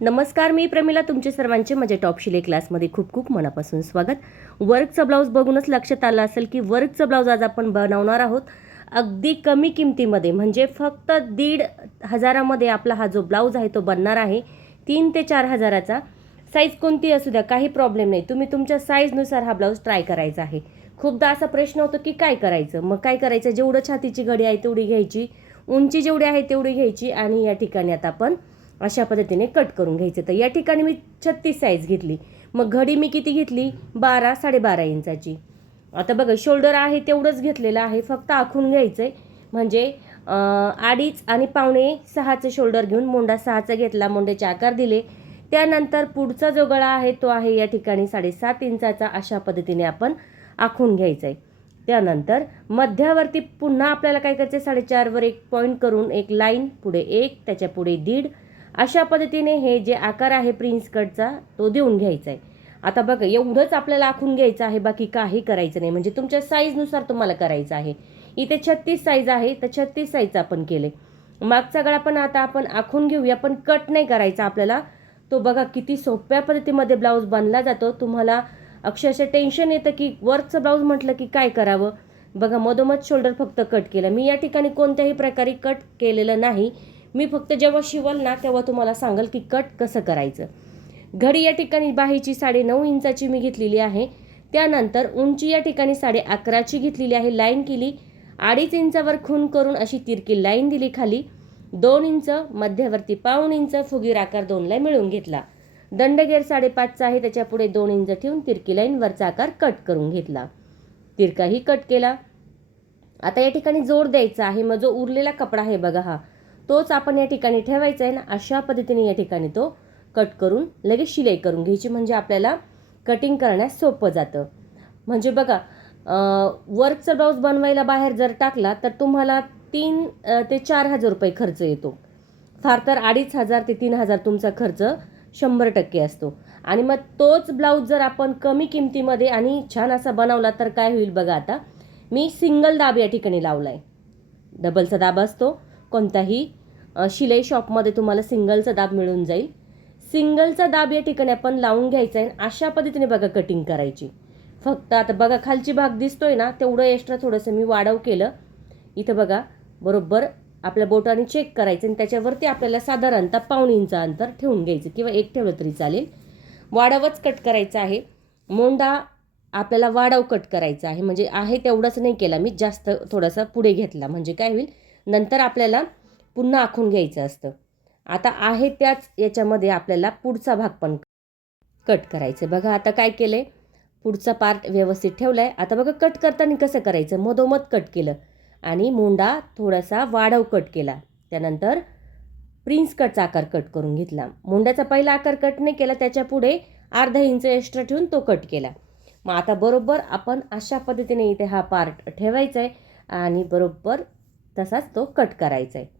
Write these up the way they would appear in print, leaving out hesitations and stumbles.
नमस्कार, मी प्रमिला. तुमचे सर्वांचे माझ्या टॉप शिलाई क्लासमध्ये खूप खूप मनापासून स्वागत. वर्कचा ब्लाऊज बघूनच लक्षात आलं असेल की वर्कचा ब्लाऊज आज आपण बनवणार आहोत अगदी कमी किमतीमध्ये. म्हणजे फक्त 1,500मध्ये आपला हा जो ब्लाऊज आहे तो बनणार आहे. 3 ते 4 हजाराचा. साईज कोणती असू द्या, काही प्रॉब्लेम नाही. तुम्ही तुमच्या साईजनुसार हा ब्लाऊज ट्राय करायचा आहे. खूपदा असा प्रश्न होतो की काय करायचं. मग काय करायचं, जेवढं छातीची घडी आहे तेवढी घ्यायची, उंची जेवढी आहे तेवढी घ्यायची आणि या ठिकाणी आता आपण अशा पद्धतीने कट करून घ्यायचे. तर या ठिकाणी मी 36 साईज घेतली. मग घडी मी किती घेतली, 12 12.5 इंचाची. आता बघा, शोल्डर आहे तेवढंच घेतलेलं आहे, फक्त आखून घ्यायचं आहे. म्हणजे 2.5 आणि 5.25चं शोल्डर घेऊन मोंडा 6चा घेतला, मोंड्याचे आकार दिले. त्यानंतर पुढचा जो गळा आहे तो आहे या ठिकाणी 7.5 इंचाचा. अशा पद्धतीने आपण आखून घ्यायचं आहे. त्यानंतर मध्यावरती पुन्हा आपल्याला काय करायचं, 4.5वर एक पॉईंट करून एक लाईन, पुढे 1, त्याच्या पुढे 1.5, अशा पद्धतीने हे जे आकार आहे प्रिन्स कटचा तो देऊन घ्यायचा आहे. आता बघा, एवढंच आपल्याला आखून घ्यायचं आहे, बाकी काही करायचं नाही. म्हणजे तुमच्या साईजनुसार तुम्हाला करायचं आहे. इथे 36 साईज आहे, तर 36 साईजचा आपण केले. मागचा गळा पण आता आपण आखून घेऊया, पण कट नाही करायचा आपल्याला. तो बघा किती सोप्या पद्धतीमध्ये ब्लाऊज बनला जातो. तुम्हाला अक्षरशः टेन्शन येतं की वर्कचं ब्लाऊज म्हटलं की काय करावं. बघा, मधोमध शोल्डर फक्त कट केलं. मी या ठिकाणी कोणत्याही प्रकारे कट केलेलं नाही. मी फक्त जेव्हा शिवल ना तेव्हा तुम्हाला सांगेल की कट कसं करायचं. घडी या ठिकाणी बाहीची 9.5 इंचाची मी घेतलेली आहे. त्यानंतर उंची या ठिकाणी 11.5ची घेतलेली आहे. लाईन केली, 2.5 इंचावर खून करून अशी तिरकी लाईन दिली. खाली 2 इंच, मध्यवर्ती 1.5 इंच, फुगीर आकार 2ला मिळवून घेतला. दंडगेर 5.5चा आहे, त्याच्या पुढे 2 इंच ठेवून तिरकी लाईन वरचा आकार कट करून घेतला. तिरकाही कट केला. आता या ठिकाणी जोड द्यायचा आहे. मग जो उरलेला कपडा आहे बघा, हा तोच आपण या ठिकाणी ठेवायचा आहे ना. अशा पद्धतीने या ठिकाणी तो कट करून लगेच शिलाई करून घ्यायची, म्हणजे आपल्याला कटिंग करण्यास सोपं जातं. म्हणजे बघा, वर्कचा ब्लाऊज बनवायला बाहेर जर टाकला तर तुम्हाला 3 ते 4 हजार रुपये खर्च येतो. फार तर 2,500 ते 3,000 तुमचा खर्च 100% असतो. आणि मग तोच ब्लाऊज जर आपण कमी किमतीमध्ये आणि छान असा बनवला तर काय होईल बघा. आता मी सिंगल दाब या ठिकाणी लावला आहे. डबलचा दाब असतो कोणताही शिलाई शॉपमध्ये, तुम्हाला सिंगलचा दाब मिळून जाईल. सिंगलचा दाब या ठिकाणी आपण लावून घ्यायचा आहे. अशा पद्धतीने बघा कटिंग करायची. फक्त आता बघा, खालची भाग दिसतोय ना, तेवढं एक्स्ट्रा थोडंसं मी वाढव केलं. इथं बघा, बरोबर आपल्या बोटाने चेक करायचं आणि त्याच्यावरती आपल्याला साधारणतः 1.5 इंच अंतर ठेवून घ्यायचं, किंवा 1 ठेवलं तरी चालेल. वाढवच कट करायचा आहे. मोंडा आपल्याला वाढव कट करायचा आहे. म्हणजे आहे तेवढंच नाही केला मी, जास्त थोडासा पुढे घेतला. म्हणजे काय होईल, नंतर आपल्याला पुन्हा आखून घ्यायचं असतं. आता आहे त्याच याच्यामध्ये आपल्याला पुढचा भाग पण कट करायचं. बघा, आता काय केलंय, पुढचा पार्ट व्यवस्थित ठेवलाय. आता बघा, कट करताना कसं करायचं, मधोमध कट केलं आणि मोंडा थोडासा वाढव कट केला. त्यानंतर प्रिन्स कटचा आकार कट करून घेतला. मोंड्याचा पहिला आकार कट नाही केला, त्याच्या पुढे अर्धा इंच एक्स्ट्रा ठेवून तो कट केला. मग आता बरोबर आपण अशा पद्धतीने इथे हा पार्ट ठेवायचा आहे आणि बरोबर तसाच तो कट करायचा आहे.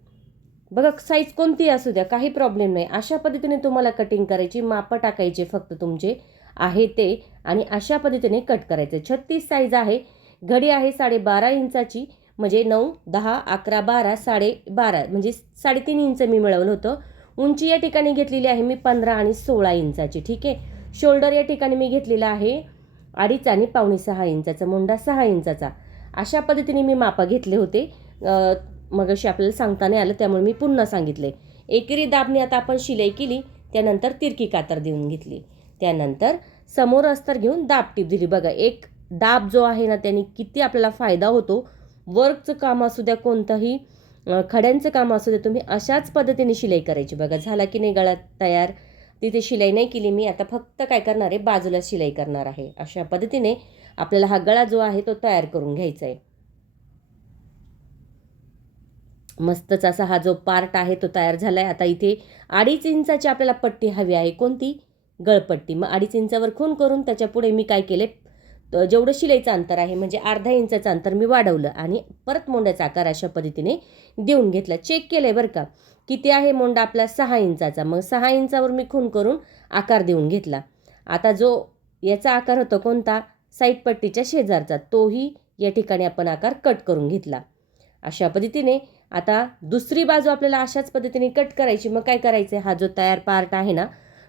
बघा, साईज कोणती असू द्या, काही प्रॉब्लेम नाही. अशा पद्धतीने तुम्हाला कटिंग करायची. मापं टाकायचे फक्त तुमचे आहे ते आणि अशा पद्धतीने कट करायचे. 36 साईज आहे. घडी आहे 12.5 इंचाची. म्हणजे 9, 10, 11, 12, 12.5 म्हणजे 3.5 इंच मी मिळवलं होतं. उंची या ठिकाणी घेतलेली आहे मी 15 आणि 16 इंचाची. ठीक आहे. शोल्डर या ठिकाणी मी घेतलेला आहे 2.5 आणि 5.25 इंचाचा. मोंडा 6 इंचाचा. अशा पद्धतीने मी मापं घेतले होते. मग अशी आपल्याला सांगता नाही आलं, त्यामुळे मी पुन्हा सांगितले. एकेरी दाबने आता आपण शिलाई केली. त्यानंतर तिरकी कातर देऊन घेतली. त्यानंतर समोर अस्तर घेऊन दाब टीप दिली. बघा, एक दाब जो आहे ना, त्याने किती आपल्याला फायदा होतो. वर्कचं काम असू द्या, कोणतंही खड्यांचं काम असू द्या, तुम्ही अशाच पद्धतीने शिलाई करायची. बघा, झाला की नाही गळा तयार. तिथे शिलाई नाही केली मी. आता फक्त काय करणार आहे, बाजूला शिलाई करणार आहे. अशा पद्धतीने आपल्याला हा गळा जो आहे तो तयार करून घ्यायचा आहे. मस्तच असा हा जो पार्ट आहे तो तयार झाला आहे. आता इथे 2.5 इंचाची आपल्याला पट्टी हवी आहे. कोणती, गळपट्टी. मग 2.5 इंचावर खून करून त्याच्या पुढे मी काय केले, जेवढं शिलाईचं अंतर आहे म्हणजे अर्धा इंचाचं अंतर मी वाढवलं आणि परत मोंड्याचा आकार अशा पद्धतीने देऊन घेतला. चेक केलंय बरं का, किती आहे मोंडा आपला, 6 इंचाचा. मग 6 इंचावर मी खून करून आकार देऊन घेतला. आता जो याचा आकार होता कोणता, साईड पट्टीच्या शेजारचा, तोही या ठिकाणी आपण आकार कट करून घेतला. अशा पद्धतीने आता दुसरी बाजू आपल्याला अशाच पद्धतीने कट करायची. मग काय करायचं आहे, हा जो तयार पार्ट आहे ना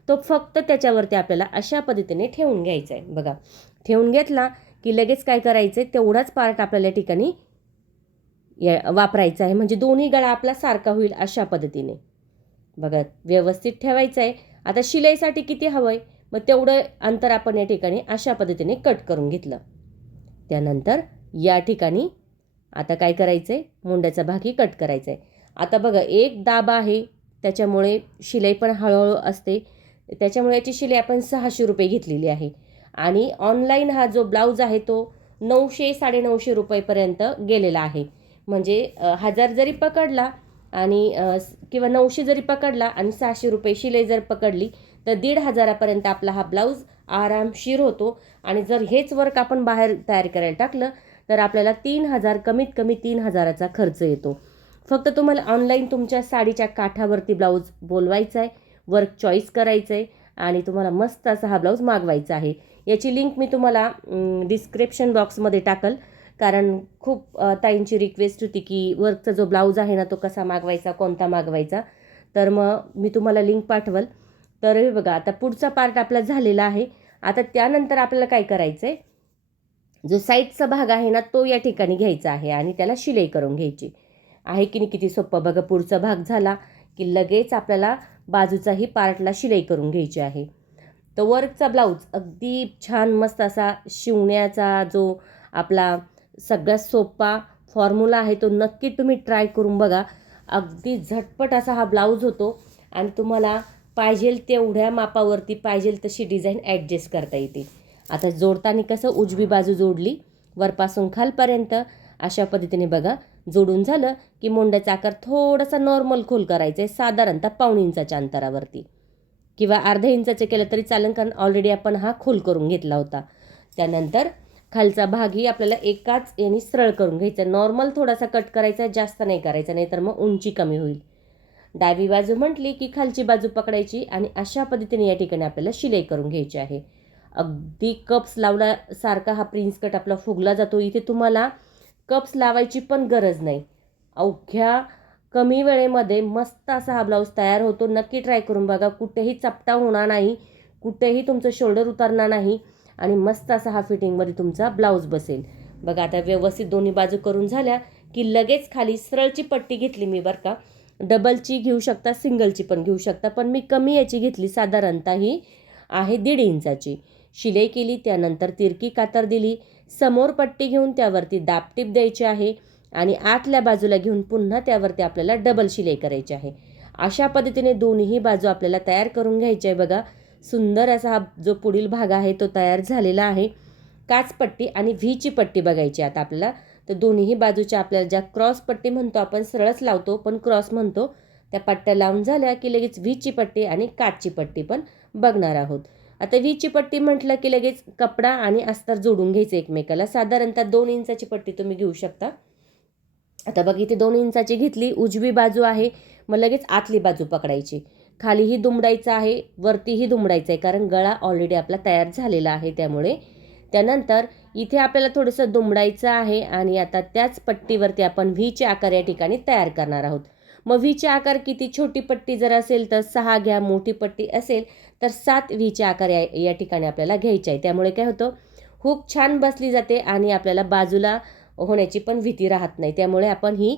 तो फक्त त्याच्यावरती आपल्याला अशा पद्धतीने ठेवून घ्यायचा आहे. बघा, ठेवून घेतला की लगेच काय करायचं आहे, तेवढाच पार्ट आपल्याला या ठिकाणी वापरायचा आहे. म्हणजे दोन्ही गळा आपला सारखा होईल अशा पद्धतीने. बघा, व्यवस्थित ठेवायचं आहे. आता शिलाईसाठी किती हवं आहे, मग तेवढं अंतर आपण या ठिकाणी अशा पद्धतीने कट करून घेतलं. त्यानंतर या ठिकाणी आता काय करायचं आहे, मुंड्याचा भागही कट करायचा आहे. आता बघा, एक दाब आहे त्याच्यामुळे शिलाई पण हळूहळू असते. त्याच्यामुळे याची शिलाई आपण 600 रुपये घेतलेली आहे. आणि ऑनलाईन हा जो ब्लाऊज आहे तो 900-950 रुपयेपर्यंत गेलेला आहे. म्हणजे 1000 जरी पकडला आणि किंवा 900 जरी पकडला आणि 600 रुपये शिलाई जर पकडली तर 1500पर्यंत आपला हा ब्लाऊज आरामशीर होतो. आणि जर हेच वर्क आपण बाहेर तयार करायला टाकलं तर आपल्याला 3000, कमीत कमी 3000चा खर्च येतो. फक्त तुम्हाला ऑनलाईन तुमच्या साडीच्या काठावरती ब्लाऊज बोलवायचा आहे, वर्क चॉईस करायचं आहे आणि तुम्हाला मस्त असा हा ब्लाऊज मागवायचा आहे. याची लिंक मी तुम्हाला डिस्क्रिप्शन बॉक्समध्ये टाकल, कारण खूप ताईंची रिक्वेस्ट होती की वर्कचा जो ब्लाऊज आहे ना तो कसा मागवायचा, कोणता मागवायचा. तर मग मी तुम्हाला लिंक पाठवल. तर हे बघा, आता पुढचा पार्ट आपला झालेला आहे. आता त्यानंतर आपल्याला काय करायचं आहे, जो साईडचा भाग आहे ना तो या ठिकाणी घ्यायचा आहे आणि त्याला शिलाई करून घ्यायची आहे. की नाही, किती सोपं. बघा, पुढचा भाग झाला की लगेच आपल्याला बाजूचाही पार्टला शिलाई करून घ्यायची आहे. तर वर्कचा ब्लाऊज अगदी छान मस्त असा शिवण्याचा जो आपला सगळ्यात सोपा फॉर्म्युला आहे तो नक्की तुम्ही ट्राय करून बघा. अगदी झटपट असा हा ब्लाऊज होतो आणि तुम्हाला पाहिजेल तेवढ्या मापावरती पाहिजेल तशी डिझाईन ॲडजस्ट करता येते. आता जोडताना कसं उजवी बाजू जोडली वरपासून खालपर्यंत अशा पद्धतीने. बघा, जोडून झालं की मुंड्याचा आकार थोडासा नॉर्मल खोल करायचा आहे, साधारणतः 1.5 इंचाच्या अंतरावरती किंवा अर्ध्या इंचाचे केलं तरी चालेल, कारण ऑलरेडी आपण हा खोल करून घेतला होता. त्यानंतर खालचा भागही आपल्याला एकाच याने सरळ करून घ्यायचा. नॉर्मल थोडासा कट करायचा, जास्त नाही करायचा, नाही तर मग उंची कमी होईल. डावी बाजू म्हटली की खालची बाजू पकडायची आणि अशा पद्धतीने या ठिकाणी आपल्याला शिलाई करून घ्यायची आहे. अगदी कप्स लावल्यासारखा हा प्रिन्स कट आपला फुगला जातो. इथे तुम्हाला कप्स लावायची पण गरज नाही. अवघ्या कमी वेळेमध्ये मस्त असा हा ब्लाऊज तयार होतो. नक्की ट्राय करून बघा. कुठेही चपटा होणार नाही, कुठेही तुमचं शोल्डर उतरणार नाही आणि मस्त असा हा फिटिंगमध्ये तुमचा ब्लाऊज बसेल. बघा, आता व्यवस्थित दोन्ही बाजू करून झाल्या की लगेच खाली सरळची पट्टी घेतली मी बरं का. डबलची घेऊ शकता, सिंगलची पण घेऊ शकता, पण मी कमी याची घेतली, साधारणतः ही आहे 1.5 इंचाची. शिलाई केली, त्यानंतर तिरकी कातर दिली, समोर पट्टी घेऊन त्यावरती दाबटीप द्यायची आहे आणि आतल्या बाजूला घेऊन पुन्हा त्यावरती आपल्याला डबल शिलाई करायची आहे. अशा पद्धतीने दोन्ही बाजू आपल्याला तयार करून घ्यायची आहे. बघा, सुंदर असा हा जो पुढील भाग आहे तो तयार झालेला आहे. काचपट्टी आणि व्हीची पट्टी बघायची आता आपल्याला. तर दोन्ही बाजूच्या आपल्याला ज्या क्रॉस पट्टी म्हणतो आपण, सरळच लावतो पण क्रॉस म्हणतो, त्या पट्ट्या लावून झाल्या की लगेच व्हीची पट्टी आणि काचची पट्टी पण बघणार आहोत. आता व्हीची पट्टी म्हटलं की लगेच कपडा आणि अस्तर जोडून घ्यायचं एकमेकाला. साधारणतः 2 इंचाची पट्टी तुम्ही घेऊ शकता. आता बघ, इथे 2 इंचाची घेतली, उजवी बाजू आहे, मग लगेच आतली बाजू पकडायची. खालीही दुमडायचं आहे, वरतीही दुमडायचं आहे, कारण गळा ऑलरेडी आपला तयार झालेला आहे त्यामुळे. त्यानंतर इथे आपल्याला थोडंसं दुमडायचं आहे आणि आता त्याच पट्टीवरती आपण व्हीचे आकार या ठिकाणी तयार करणार आहोत. मग व्हीचे आकार किती, छोटी पट्टी जर असेल तर 6 घ्या, मोठी पट्टी असेल तर 7 व्हीचे आकार या ठिकाणी आपल्याला घ्यायचे आहे. त्यामुळे काय होतं, हुक छान बसली जाते आणि आपल्याला बाजूला होण्याची पण भीती राहत नाही. त्यामुळे आपण ही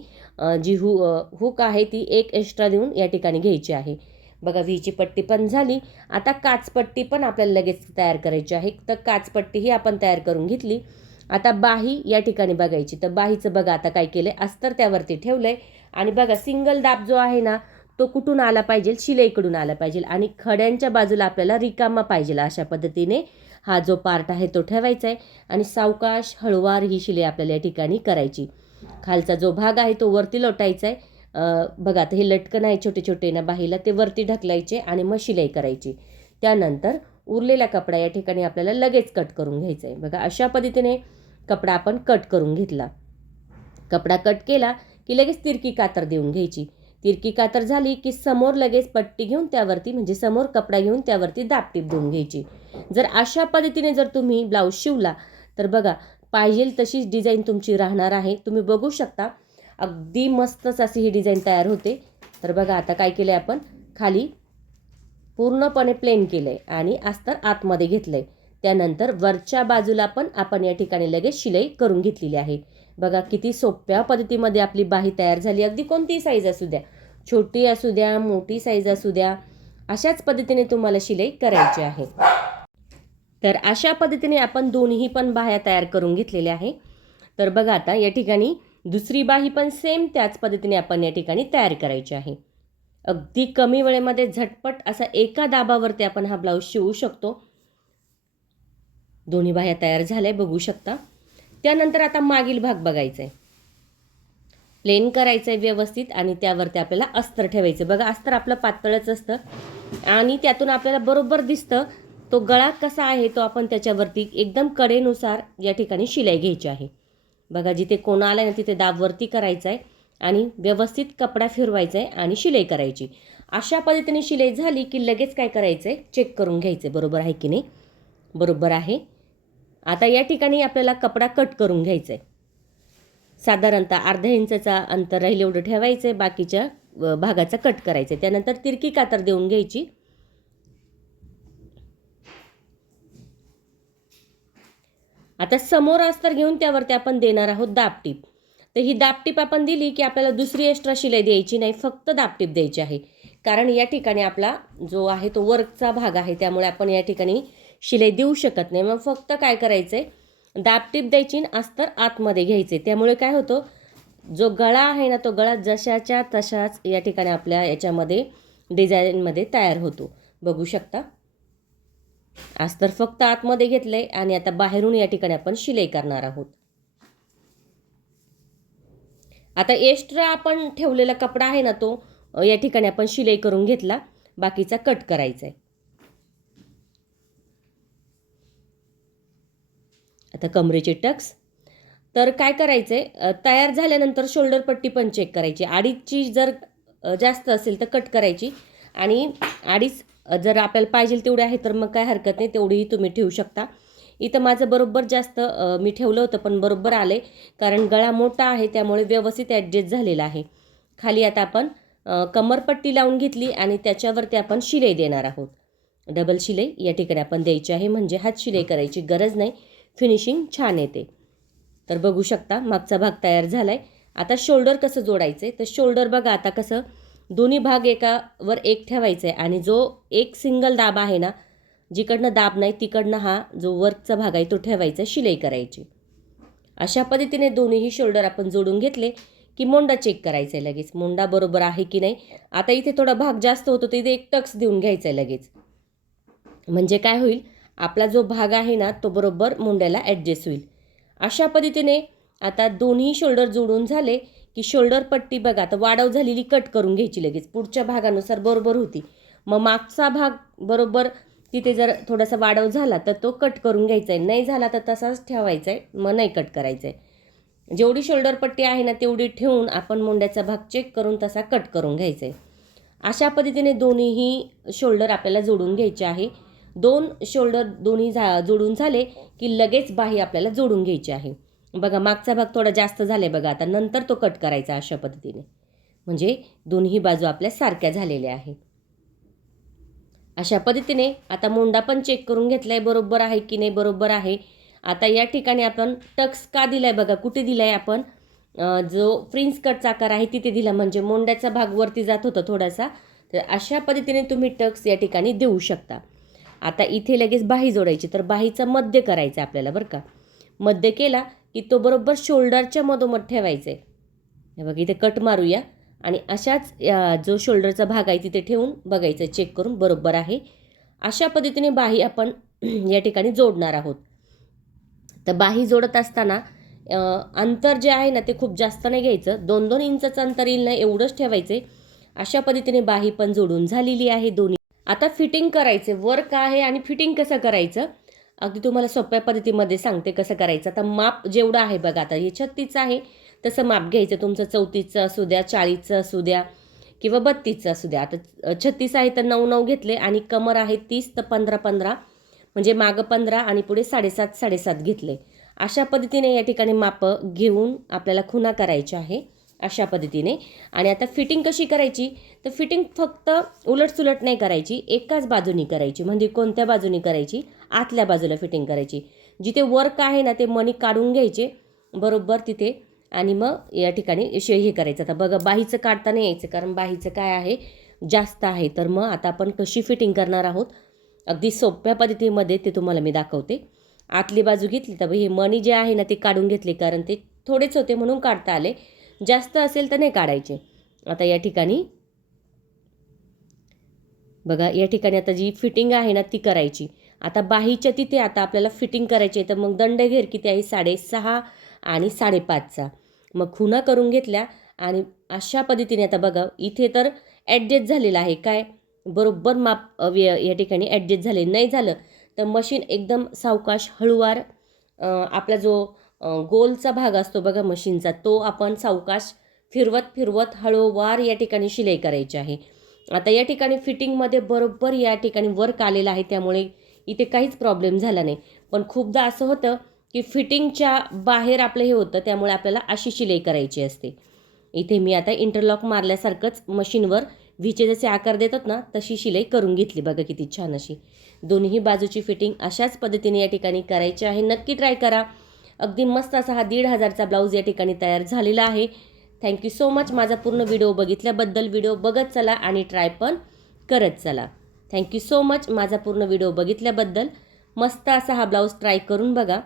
जी हुक आहे ती एक एक्स्ट्रा देऊन या ठिकाणी घ्यायची आहे. बघा, व्हीची पट्टी पण झाली. आता काचपट्टी पण आपल्याला लगेच तयार करायची आहे. तर काचपट्टीही आपण तयार करून घेतली. आता बाही या ठिकाणी बघायची. तर बाहीचं बघा आता काय केलं आहे, अस्तर त्यावरती ठेवलं आहे आणि बघा सिंगल दाब जो आहे ना तो कुठून आला पाहिजे, शिलाईकडून आला पाहिजे आणि खड्यांच्या बाजूला आपल्याला रिकामा पाहिजे. अशा पद्धतीने हा जो पार्ट आहे तो ठेवायचा आहे आणि सावकाश हळूवार ही शिलाई आपल्याला या ठिकाणी करायची. खालचा जो भाग आहे तो वरती लोटायचा आहे. बघा, आता हे लटकन आहे छोटे छोटे ना बाहीला, ते वरती ढकलायचे आणि मग शिलाई करायची. त्यानंतर उरलेला कपडा या ठिकाणी आपल्याला लगेच कट करून घ्यायचा आहे. बघा, अशा पद्धतीने कपडा आपण कट करून घेतला. कपडा कट केला की लगेच तिरकी कातर देऊन घ्यायची. तिरकी कातर झाली की समोर लगेच पट्टी घेऊन त्यावरती, म्हणजे समोर कपडा घेऊन त्यावरती दाबटीप देऊन घ्यायची. जर अशा पद्धतीने जर तुम्ही ब्लाऊज शिवला तर बघा, पाहिजे तशीच डिझाईन तुमची राहणार आहे. तुम्ही बघू शकता अगदी मस्तच अशी ही डिझाईन तयार होते. तर बघा आता काय केलं आहे, आपण खाली पूर्णपणे प्लेन केलं आहे आणि अस्तर आतमध्ये घेतलं आहे. त्यानंतर वरच्या बाजूला पण आपण या ठिकाणी लगेच शिलाई करून घेतलेली आहे. बघा किती सोप्या पद्धतीमध्ये आपली बाही तयार झाली. अगदी कोणतीही साईज असू द्या, छोटी असू द्या, मोठी साईज असू द्या, अशाच पद्धतीने तुम्हाला शिलाई करायची आहे. तर अशा पद्धतीने आपण दोन्ही पण बाह्या तयार करून घेतलेल्या आहे. तर बघा आता या ठिकाणी दुसरी बाही पण सेम त्याच पद्धतीने आपण या ठिकाणी तयार करायची आहे. अगदी कमी वेळेमध्ये झटपट असा एका दाबावरती आपण हा ब्लाऊज शिवू शकतो. दोन्ही बाह्या तयार झाल्या बघू शकता. त्यानंतर आता मागील भाग बघायचा आहे. प्लेन करायचं आहे व्यवस्थित आणि त्यावरती आपल्याला अस्तर ठेवायचं. बघा अस्तर आपलं पातळच असतं आणि त्यातून आपल्याला बरोबर दिसतं तो गळा कसा आहे, तो आपण त्याच्यावरती एकदम कडेनुसार या ठिकाणी शिलाई घ्यायची आहे. बघा जिथे कोणा आला ना तिथे दाबवरती करायचा आहे आणि व्यवस्थित कपडा फिरवायचा आहे आणि शिलाई करायची. अशा पद्धतीने शिलाई झाली की लगेच काय करायचं आहे, चेक करून घ्यायचं आहे बरोबर आहे की नाही. बरोबर आहे. आता या ठिकाणी आपल्याला कपडा कट करून घ्यायचा आहे. साधारणतः अर्धा इंचाचा अंतर राहील एवढं ठेवायचं आहे, बाकीच्या भागाचा कट करायचं आहे. त्यानंतर तिरकी कातर देऊन घ्यायची. आता समोर अस्तर घेऊन त्यावरती आपण देणार आहोत दाबटीप. तर ही दाबटीप आपण दिली की आपल्याला दुसरी एक्स्ट्रा शिलाई द्यायची नाही, फक्त दाबटीप द्यायची आहे. कारण या ठिकाणी आपला जो आहे तो वर्कचा भाग आहे, त्यामुळे आपण या ठिकाणी शिलाई देऊ शकत नाही. मग फक्त काय करायचं आहे, दाबटीप द्यायची आणि अस्तर आतमध्ये घ्यायचे. त्यामुळे काय होतं, जो गळा आहे ना तो गळा जशाच्या तशाच या ठिकाणी आपल्या याच्यामध्ये डिझाईनमध्ये तयार होतो. बघू शकता अस्तर फक्त आतमध्ये घेतलंय आणि आता बाहेरून या ठिकाणी आपण शिलाई करणार आहोत. आता एक्स्ट्रा आपण ठेवलेला कपडा आहे ना तो या ठिकाणी आपण शिलाई करून घेतला, बाकीचा कट करायचा आहे. आता कमरेचे टक्स. तर काय करायचंय, तयार झाल्यानंतर शोल्डर पट्टी पण चेक करायची. अडीचची जर जास्त असेल तर कट करायची आणि अडीच जर आपल्याला पाहिजे तेवढे आहे तर मग काय हरकत नाही, तेवढीही तुम्ही ठेवू शकता. इथं माझं बरोबर जास्त मी ठेवलं होतं पण बरोबर आले, कारण गळा मोठा आहे त्यामुळे व्यवस्थित ॲडजस्ट झालेला आहे. खाली आता आपण कमरपट्टी लावून घेतली आणि त्याच्यावरती आपण शिलाई देणार आहोत. डबल शिलाई या ठिकाणी आपण द्यायची आहे, म्हणजे हात शिलाई करायची गरज नाही, फिनिशिंग छान येते. तर बघू शकता मागचा भाग तयार झाला आहे. आता शोल्डर कसं जोडायचं आहे, तर शोल्डर बघा आता कसं दोन्ही भाग एकावर एक ठेवायचं आहे आणि जो एक सिंगल दाब आहे ना, जिकडनं दाब नाही तिकडनं हा जो वर्कचा भाग आहे तो ठेवायचा, शिलाई करायची. अशा पद्धतीने दोन्हीही शोल्डर आपण जोडून घेतले की मोंडा चेक करायचा आहे लगेच, मोंडा बरोबर आहे की नाही. आता इथे थोडा भाग जास्त होतो तर इथे एक टक्स देऊन घ्यायचा आहे लगेच, म्हणजे काय होईल, आपला जो भाग आहे ना तो बरोबर मोंड्याला ॲडजस्ट होईल. अशा पद्धतीने आता दोन्ही शोल्डर जोडून झाले की शोल्डर पट्टी बघा आता वाढव झालेली कट करून घ्यायची लगेच, पुढच्या भागानुसार बरोबर होती. मग मागचा भाग बरोबर तिथे जर थोडासा वाढव झाला तर तो कट करून घ्यायचा आहे, नाही झाला तर तसाच ठेवायचा आहे, मग नाही कट करायचा आहे. जेवढी शोल्डर पट्टी आहे ना तेवढी ठेवून आपण मोंड्याचा भाग चेक करून तसा कट करून घ्यायचा आहे. अशा पद्धतीने दोन्हीही शोल्डर आपल्याला जोडून घ्यायचे आहे. दोन शोल्डर दोन्ही जोडून झाले की लगेच बाही आपल्याला जोडून घ्यायची आहे. बघा मागचा भाग थोडा जास्त झाला आहे बघा, आता नंतर तो कट करायचा अशा पद्धतीने, म्हणजे दोन्ही बाजू आपल्या सारख्या झालेल्या आहे. अशा पद्धतीने आता मोंडा पण चेक करून घेतला आहे, बरोबर आहे की नाही, बरोबर आहे. आता या ठिकाणी आपण टक्स का दिला आहे बघा, कुठे दिला आहे आपण, जो फ्रिंज कटचा आकार आहे तिथे दिला, म्हणजे मोंड्याचा भाग वरती जात होता थोडासा. तर अशा पद्धतीने तुम्ही टक्स या ठिकाणी देऊ शकता. आता इथे लगेच बाही जोडायची, तर बाहीचा मध्य करायचा आपल्याला बरं का. मध्य केला की तो बरोबर शोल्डरच्या मधोमध ठेवायचा आहे. हे बघा इथे कट मारूया आणि अशाच जो शोल्डरचा भाग आहे तिथे ठेवून बघायचं, चेक करून बरोबर आहे. अशा पद्धतीने बाही आपण या ठिकाणी जोडणार आहोत. तर बाही जोडत असताना अंतर जे आहे ना ते खूप जास्त नाही घ्यायचं, 2-2 इंचाचं अंतर येईल ना एवढंच ठेवायचे. अशा पद्धतीने बाही पण जोडून झालेली आहे दोन्ही. आता फिटिंग करायचे, वर्क आहे आणि फिटिंग कसं करायचं अगदी तुम्हाला सोप्या पद्धतीमध्ये सांगते कसं करायचं. आता माप जेवढं आहे बघा, आता हे 36 आहे तसं माप घ्यायचं. तुमचं 34चं असू द्या, 40चं असू द्या किंवा 32चं असू द्या. आता 36 आहे तर 9-9 घेतले आणि कमर आहे 30 तर 15-15, म्हणजे मागं 15 आणि पुढे 7.5-7.5 घेतले. अशा पद्धतीने या ठिकाणी माप घेऊन आपल्याला खुणा करायच्या आहे अशा पद्धतीने. आणि आता फिटिंग कशी करायची, तर फिटिंग फक्त उलटसुलट नाही करायची, एकाच बाजूनी करायची. म्हणजे कोणत्या बाजूनी करायची, आतल्या बाजूला फिटिंग करायची. जिथे वर्क आहे ना ते मणी काढून घ्यायचे बरोबर तिथे, आणि मग या ठिकाणी हे करायचं. आता बघा बाहीचं काढता नाही यायचं, कारण बाहीचं काय आहे जास्त आहे. तर मग आता आपण कशी फिटिंग करणार आहोत अगदी सोप्या पद्धतीमध्ये ते तुम्हाला मी दाखवते. आतली बाजू घेतली तर हे मणी जे आहे ना ते काढून घेतले, कारण ते थोडेच होते म्हणून काढता आले, जास्त असेल तर नाही काढायचे. आता या ठिकाणी बघा, या ठिकाणी आता जी फिटिंग आहे ना ती करायची. आता बाहीच्या तिथे आता आपल्याला फिटिंग करायची आहे, तर मग दंडघेर किती आहे 6.5 आणि 5.5चा. मग खुणा करून घेतल्या आणि अशा पद्धतीने आता बघा इथे तर ॲडजस्ट झालेलं आहे, काय बरोबर माप या ठिकाणी ॲडजस्ट झाले. नाही झालं तर मशीन एकदम सावकाश हळूवार आपला जो गोलचा भाग असतो बघा मशीनचा, तो आपण सावकाश फिरवत फिरवत हळूवार या ठिकाणी शिलाई करायची आहे. आता या ठिकाणी फिटिंगमध्ये बरोबर या ठिकाणी वर्क आलेलं आहे, त्यामुळे इथे काहीच प्रॉब्लेम झाला नाही. पण खूपदा असं होतं की फिटिंगच्या बाहेर आपलं हे होतं, त्यामुळे आपल्याला अशी शिलाई करायची असते. इथे मी आता इंटरलॉक मारल्यासारखंच मशीनवर व्हीचे जसे आकार देतात ना तशी शिलाई करून घेतली. बघा किती छान अशी दोन्ही बाजूची फिटिंग अशाच पद्धतीने या ठिकाणी करायची आहे. नक्की ट्राय करा. अगदी मस्त असा हा 1,500चा ब्लाऊज या ठिकाणी तयार झालेला आहे. थँक्यू सो मच माझा पूर्ण व्हिडिओ बघितल्याबद्दल. व्हिडिओ बघत चला आणि ट्राय पण करत चला. थँक्यू सो मच माझा पूर्ण व्हिडिओ बघितल्याबद्दल. मस्त असा हा ब्लाऊज ट्राय करून बघा.